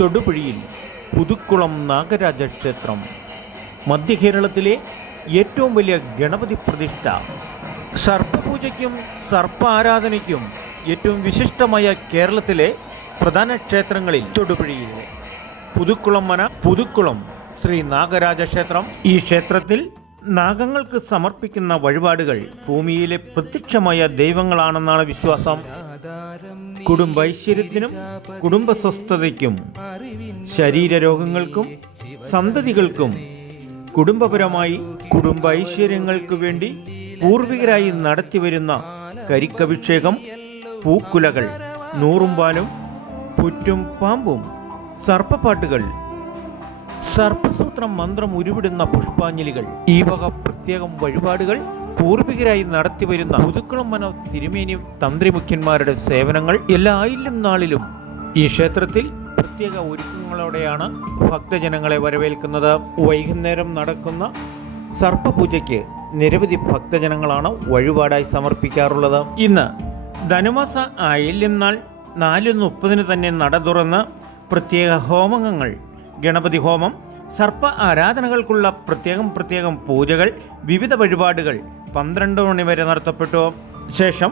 തൊടുപുഴയിൽ പുതുക്കുളം നാഗരാജ ക്ഷേത്രം മധ്യകേരളത്തിലെ ഏറ്റവും വലിയ ഗണപതി പ്രതിഷ്ഠ. സർപ്പപൂജയ്ക്കും സർപ്പ ആരാധനയ്ക്കും ഏറ്റവും വിശിഷ്ടമായ കേരളത്തിലെ പ്രധാന ക്ഷേത്രങ്ങളിൽ തൊടുപുഴയിലെ പുതുക്കുളം മന പുതുക്കുളം ശ്രീ നാഗരാജ ക്ഷേത്രം ഈ ക്ഷേത്രത്തിൽ നാഗങ്ങൾക്ക് സമർപ്പിക്കുന്ന വഴിപാടുകൾ ഭൂമിയിലെ പ്രത്യക്ഷമായ ദൈവങ്ങളാണെന്നാണ് വിശ്വാസം. കുടുംബൈശ്വര്യത്തിനും കുടുംബസ്വസ്ഥതയ്ക്കും ശരീരരോഗങ്ങൾക്കും സന്തതികൾക്കും കുടുംബപരമായി കുടുംബൈശ്വര്യങ്ങൾക്ക് വേണ്ടി പൂർവികരായി നടത്തിവരുന്ന കരിക്കഭിഷേകം പൂക്കുലകൾ നൂറുംപാലും പുറ്റും പാമ്പും സർപ്പപ്പാട്ടുകൾ സർപ്പസൂത്രം മന്ത്രം ഉരുവിടുന്ന പുഷ്പാഞ്ജലികൾ ഈ വക പ്രത്യേകം വഴിപാടുകൾ പൂർവികരായി നടത്തിവരുന്ന പുതുക്കുളം മന തിരുമേനി തന്ത്രിമുഖ്യന്മാരുടെ സേവനങ്ങൾ എല്ലാ ആയില്യം നാളിലും ഈ ക്ഷേത്രത്തിൽ പ്രത്യേക ഒരുക്കങ്ങളോടെയാണ് ഭക്തജനങ്ങളെ വരവേൽക്കുന്നത്. വൈകുന്നേരം നടക്കുന്ന സർപ്പപൂജയ്ക്ക് നിരവധി ഭക്തജനങ്ങളാണ് വഴിപാടായി സമർപ്പിക്കാറുള്ളത്. ഇന്ന് ധനുമാസ ആയില്യം നാൾ നാല് മുപ്പതിന് തന്നെ നട തുറന്ന് പ്രത്യേക ഹോമങ്ങൾ ഗണപതി ഹോമം സർപ്പ ആരാധനകൾക്കുള്ള പ്രത്യേകം പ്രത്യേകം പൂജകൾ വിവിധ വഴിപാടുകൾ. പന്ത്രണ്ട് മണി വരെ നടത്തപ്പെട്ടു. ശേഷം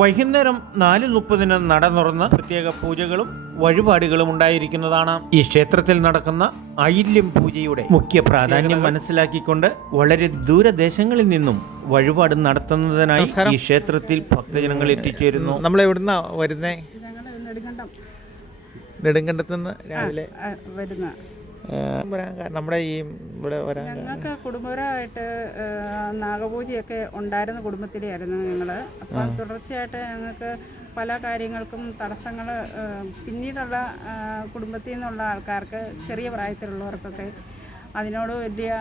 വൈകുന്നേരം നാല് മുപ്പതിന് നട തുറന്ന് പ്രത്യേക പൂജകളും വഴിപാടുകളും ഉണ്ടായിരിക്കുന്നതാണ്. ഈ ക്ഷേത്രത്തിൽ നടക്കുന്ന ഐല്യം പൂജയുടെ മുഖ്യ പ്രാധാന്യം മനസ്സിലാക്കിക്കൊണ്ട് വളരെ ദൂരദേശങ്ങളിൽ നിന്നും വഴിപാട് നടത്തുന്നതിനായി ഈ ക്ഷേത്രത്തിൽ ഭക്തജനങ്ങൾ എത്തിച്ചേരുന്നു. നമ്മൾ എവിടുന്ന വരുന്നേ ഞങ്ങൾ നെടുങ്കണ്ടം നെടുങ്കണ്ടത്ത് നിന്ന് രാവിലെ വരുന്ന വരാൻ നമ്മുടെ ഈ ഇവിടെ വരാൻ ഞങ്ങൾക്ക് കുടുംബപരമായിട്ട് നാഗപൂജയൊക്കെ ഉണ്ടായിരുന്ന കുടുംബത്തിലായിരുന്നു ഞങ്ങൾ അപ്പം തുടർച്ചയായിട്ട് ഞങ്ങൾക്ക് പല കാര്യങ്ങൾക്കും തടസ്സങ്ങൾ പിന്നീടുള്ള കുടുംബത്തിൽ നിന്നുള്ള ആൾക്കാർക്ക് ചെറിയ പ്രായത്തിലുള്ളവർക്കൊക്കെ അതിനോട് വലിയ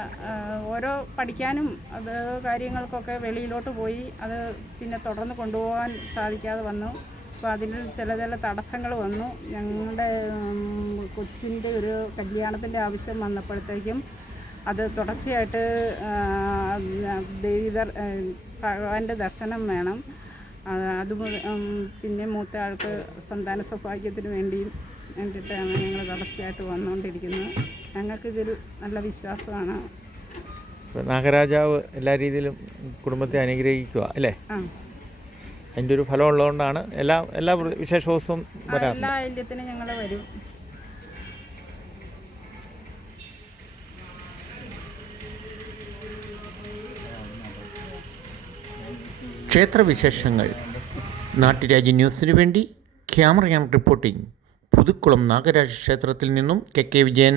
ഓരോ പഠിക്കാനും അത് കാര്യങ്ങൾക്കൊക്കെ വെളിയിലോട്ട് പോയി അത് പിന്നെ തുടർന്ന് കൊണ്ടുപോകാൻ സാധിക്കാതെ വന്നു. അപ്പോൾ അതിൽ ചില ചില തടസ്സങ്ങൾ വന്നു. ഞങ്ങളുടെ കൊച്ചിന്റെ ഒരു കല്യാണത്തിന്റെ ആവശ്യം വന്നപ്പോഴത്തേക്കും അത് തുടർച്ചയായിട്ട് ദേവിദർ ദേവി ദർ ഭഗവാന്റെ ദർശനം വേണം. അത് പിന്നെ മൂത്ത ആൾക്ക് സന്താന സൗഭാഗ്യത്തിന് വേണ്ടിയും വേണ്ടിയിട്ടാണ് ഞങ്ങൾ തുടർച്ചയായിട്ട് വന്നുകൊണ്ടിരിക്കുന്നത്. ഞങ്ങൾക്കിതൊരു നല്ല വിശ്വാസമാണ്. നാഗരാജാവ് എല്ലാ രീതിയിലും കുടുംബത്തെ അനുഗ്രഹിക്കുക അല്ലേ? ആ. അതിന്റെ ഒരു ഫലം ഉള്ളതുകൊണ്ടാണ് എല്ലാ എല്ലാ വിശേഷ ദിവസവും വരാം വരാറുണ്ട് എല്ലാ ഐല്യത്തിനും ഞങ്ങൾ വരും. ക്ഷേത്രവിശേഷങ്ങൾ. നാട്ടുരാജ്യ ന്യൂസിനു വേണ്ടി ക്യാമറയാൻ റിപ്പോർട്ടിംഗ്. പുതുക്കുളം നാഗരാജ ക്ഷേത്രത്തിൽ നിന്നും കെ കെ വിജയൻ